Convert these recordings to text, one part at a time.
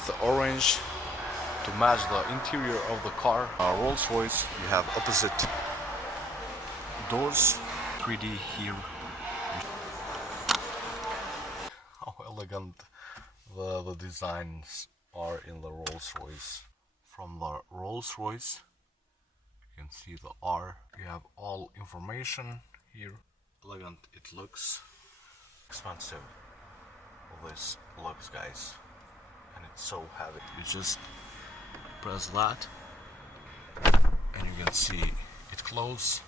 with the orange to match the interior of the car. Rolls Royce, you have opposite doors, 3D here. How elegant the designs are in the Rolls Royce. From the Rolls Royce, you can see the R. You have all information here. Elegant it looks. Expensive this looks, guys, and it's so heavy. You just press that and you can see it close.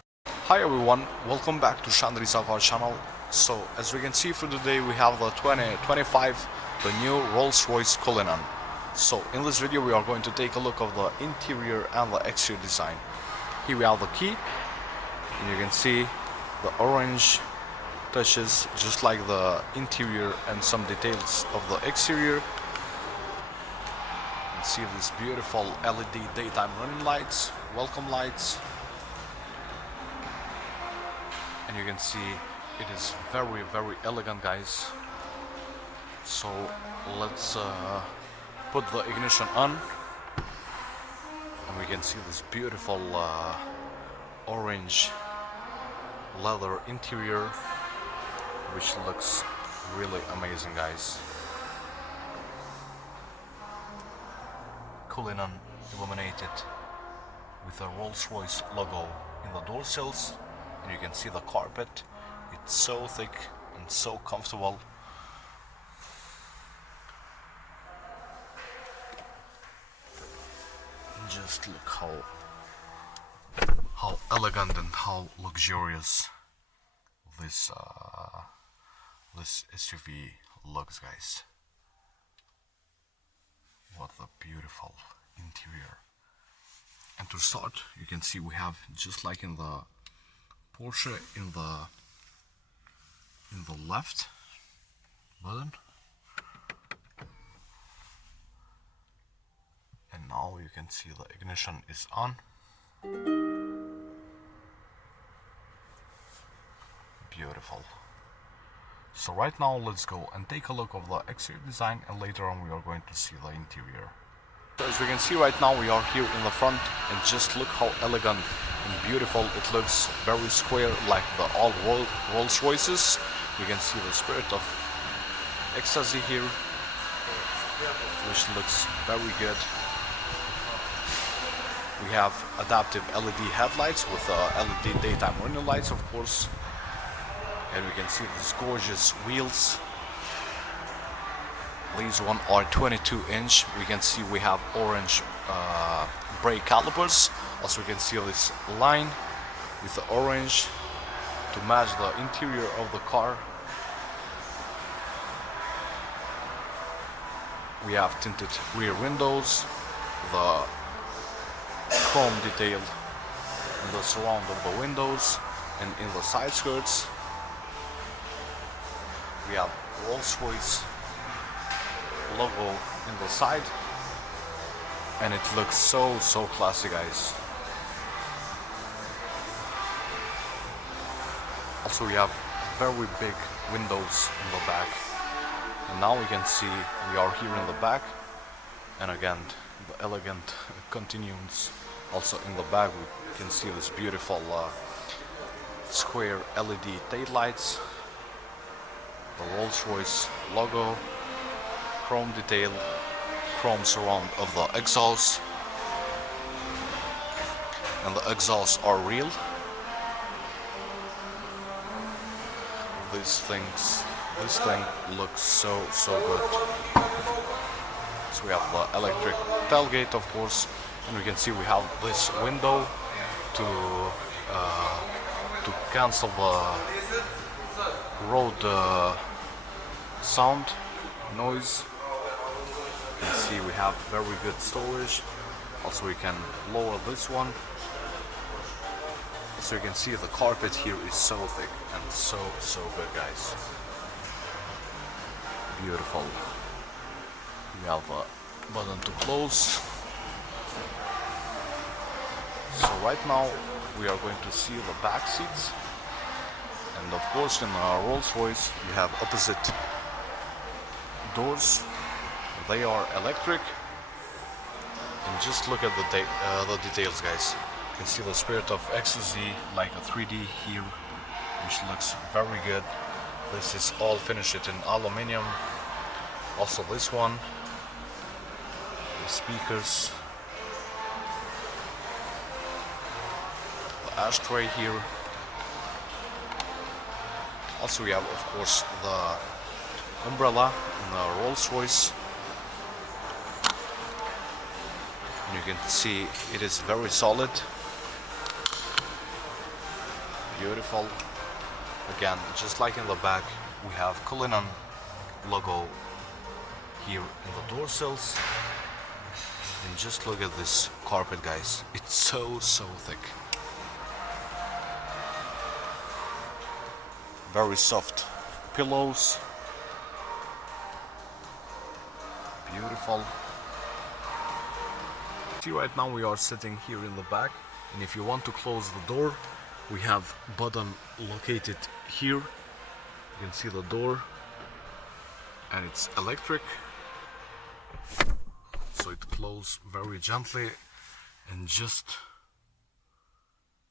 Hi everyone, welcome back to Chandri's of our channel. So as we can see for today, we have the 2025, the new Rolls Royce Cullinan. So in this video we are going to take a look of the interior and the exterior design. Here we have the key, and you can see the orange touches just like the interior and some details of the exterior. You can see these beautiful LED daytime running lights, welcome lights, and you can see it is very elegant, guys. So let's put the ignition on, and we can see this beautiful orange leather interior, which looks really amazing, guys. Cullinan illuminated with a Rolls Royce logo in the door sills, and you can see the carpet. It's so thick and so comfortable. Just look how elegant and how luxurious this SUV looks, guys. What a beautiful interior. And to start, you can see we have, just like in the Porsche, in the left button. And now you can see the ignition is on. Beautiful. So right now let's go and take a look of the exterior design, and later on we are going to see the interior. So as we can see right now, we are here in the front, and just look how elegant and beautiful it looks. Very square like the all Rolls Royces. You can see the Spirit of Ecstasy here, which looks very good. We have adaptive LED headlights with LED daytime running lights, of course. And we can see these gorgeous wheels. These one are 22-inch. We can see we have orange brake calipers. Also we can see this line with the orange to match the interior of the car. We have tinted rear windows, the chrome detail in the surround of the windows and in the side skirts. We have Rolls Royce logo in the side, and it looks so classy, guys. Also we have very big windows in the back, and now we can see we are here in the back, and again the elegant continues. Also in the back we can see this beautiful square LED taillights, the Rolls Royce logo, chrome detail, chrome surround of the exhaust, and the exhausts are real. This thing looks so good. So we have the electric tailgate, of course, and we can see we have this window to cancel the road sound noise. You can see we have very good storage. Also we can lower this one, so you can see the carpet here is so thick and so good, guys. Beautiful. We have a button to close. So right now we are going to see the back seats, and of course in Rolls Royce you have opposite doors They are electric, and just look at the details, guys. You can see the Spirit of Ecstasy like a 3D here, which looks very good. This is all finished in aluminium. Also this one, the speakers, the ashtray here. Also we have, of course, the umbrella in the Rolls Royce. And you can see it is very solid. Beautiful. Again, just like in the back, we have Cullinan logo here in the door sills. And just look at this carpet, guys. It's so thick. Very soft pillows. Beautiful. See, right now we are sitting here in the back, and if you want to close the door, we have button located here. You can see the door, and it's electric, so it closes very gently. And just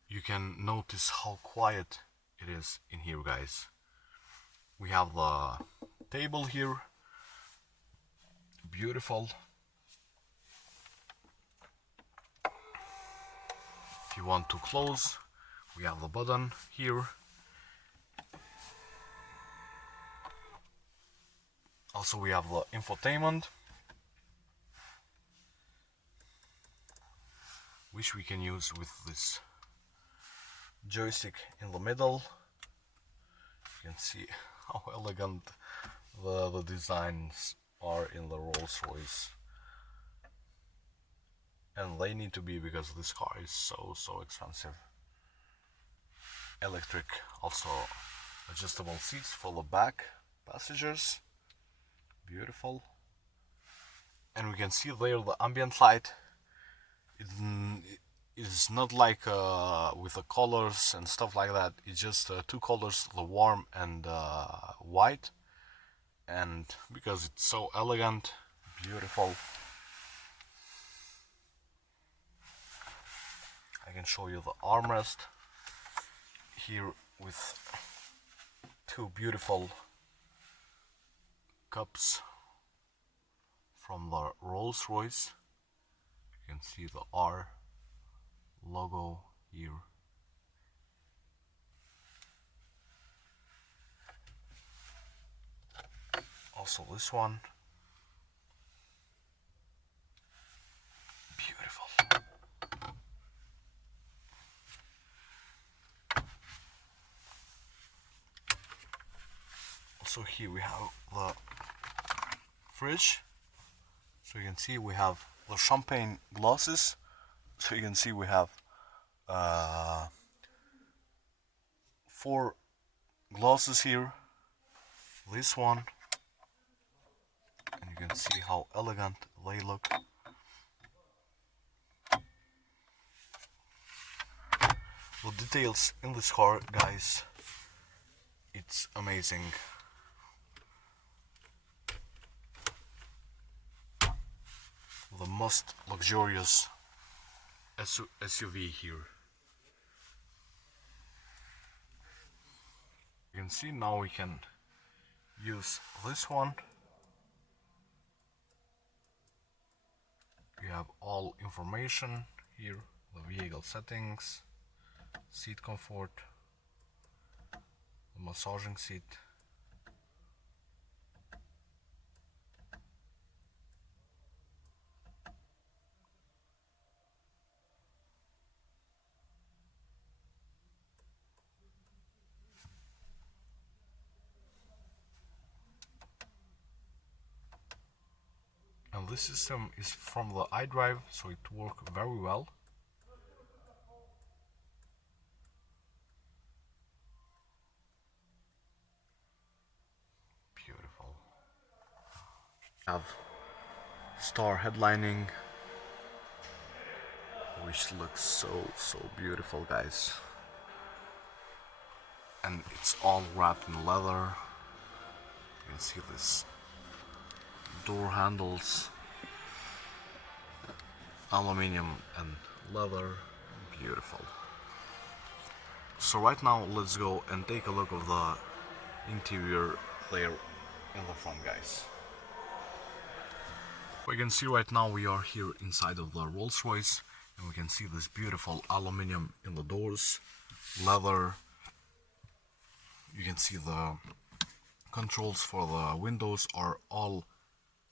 you can notice how quiet it is in here, guys. We have the table here, beautiful. If you want to close, we have the button here. Also we have the infotainment, which we can use with this joystick in the middle. You can see how elegant the designs are in the Rolls Royce. And they need to be, because this car is so expensive. Electric, also adjustable seats for the back passengers. Beautiful. And we can see there the ambient light. It is not like with the colors and stuff like that. It's just two colors, the warm and white. And because it's so elegant, beautiful, I can show you the armrest here with two beautiful cups from the Rolls Royce. You can see the R logo here. Also this one, beautiful. Also here we have the fridge, so you can see we have the champagne glasses. So you can see we have 4 glasses here. This one, and you can see how elegant they look. The details in this car, guys, it's amazing. The most luxurious SUV here. You can see now we can use this one. We have all information here, the vehicle settings, seat comfort, the massaging seat. And this system is from the iDrive, so it works very well. Beautiful. Have star headlining, which looks so beautiful, guys. And it's all wrapped in leather. You can see this door handles, aluminium and leather, beautiful. So right now let's go and take a look of the interior layer in the front, guys. We can see right now we are here inside of the Rolls Royce, and we can see this beautiful aluminium in the doors, leather. You can see the controls for the windows are all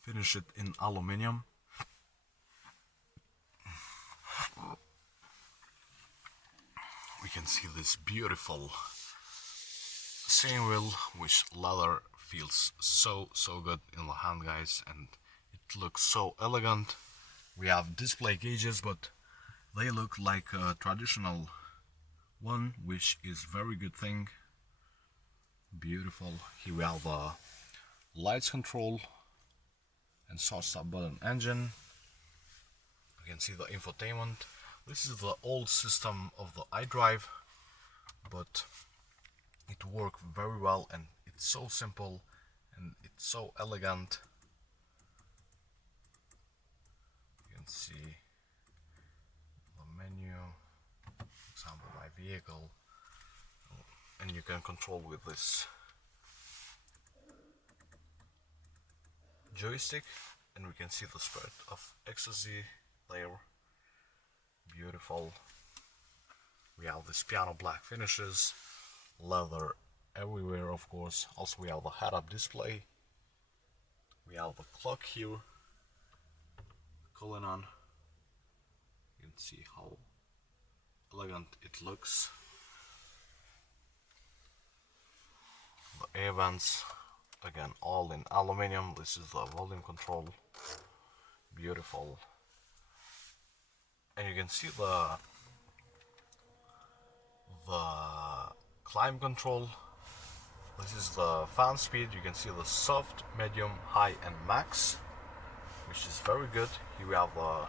finished in aluminium. We can see this beautiful steering wheel, which leather feels so good in the hand, guys, and it looks so elegant. We have display gauges, but they look like a traditional one, which is very good thing. Beautiful. Here we have the lights control and start button engine. You can see the infotainment. This is the old system of the iDrive, but it worked very well, and it's so simple and it's so elegant. You can see the menu, for example, my vehicle, and you can control with this joystick, and we can see the Spirit of Ecstasy layer. Beautiful. We have this piano black finishes, leather everywhere, of course. Also we have the head-up display. We have the clock here, Cullinan. You can see how elegant it looks. The air vents, again all in aluminium. This is the volume control. Beautiful. And you can see the climb control. This is the fan speed. You can see the soft, medium, high and max, which is very good. Here we have the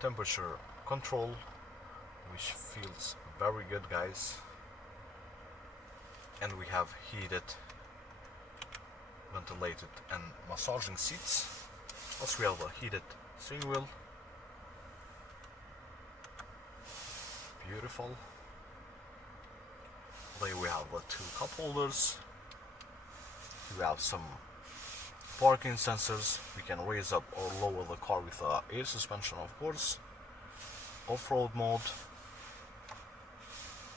temperature control, which feels very good, guys. And we have heated, ventilated and massaging seats. Also we have the heated steering wheel. Beautiful. There we have the two cup holders. We have some parking sensors. We can raise up or lower the car with air suspension, of course. Off-road mode.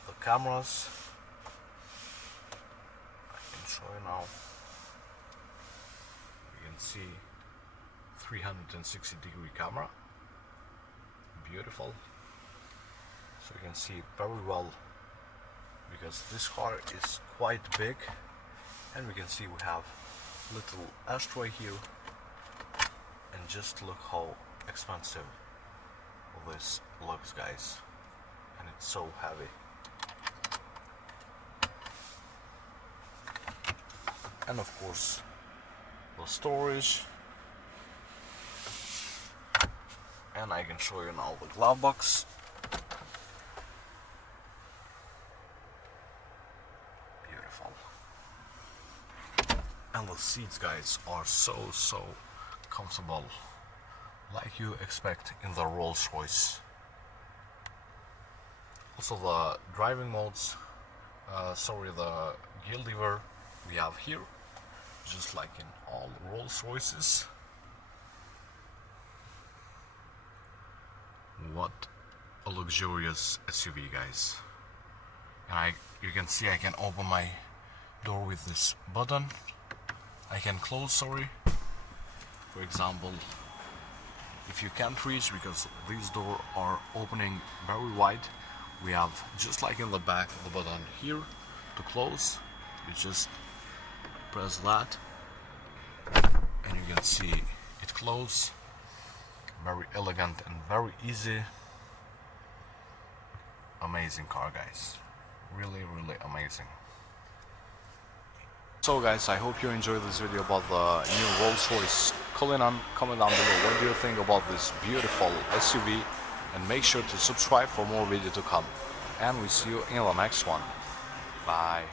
The cameras, I can show you now. You can see 360-degree camera. Beautiful. So you can see very well, because this car is quite big, and we can see we have little ashtray here, and just look how expensive this looks, guys, and it's so heavy. And of course the storage, and I can show you now the glove box. Beautiful. And the seats, guys, are so comfortable, like you expect in the Rolls Royce. Also the driving modes, the gear lever we have here, just like in all Rolls Royces. What a luxurious SUV, guys. And you can see I can open my door with this button. I can close, for example, if you can't reach, because these doors are opening very wide, we have, just like in the back, the button here to close. You just press that and you can see it close. Very elegant and very easy. Amazing car, guys. Really amazing. So guys, I hope you enjoyed this video about the new Rolls Royce Cullinan. Comment down below what do you think about this beautiful SUV, and make sure to subscribe for more videos to come. And we see you in the next one. Bye.